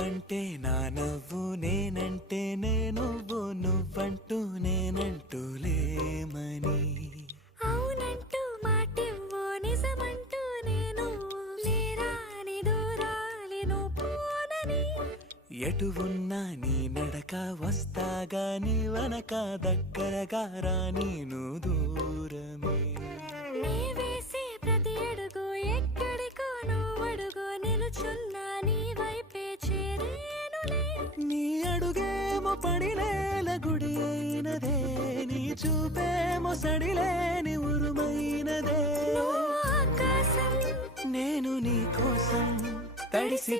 నువ్వంటే నా నవ్వు, నేనంటే నువ్వు, నువ్వంటూ నేనంటూ లేమని. అవునంటూ మాటివ్వు, నిజమంటూ నేను లేరాని దూరాలి నువ్వు పోనని. ఎటు ఉన్నా నీ నడక, వస్తాగా నీ వనక, దగ్గరగా రాని నువ్వు దూరమే. నీ వేసే ప్రతి అడుగు ఎక్కడికో నువ్వు అడుగు, నిలుచున్నా నీ వైపే చేరేనులే. నీ అడుగేమో పడిలేల గుడి అయినదే, నీ చూపేమో సడిలేని ఉరుమైనదే. నువ్వు ఆకాశం, నేను నీ కోసం తడిసి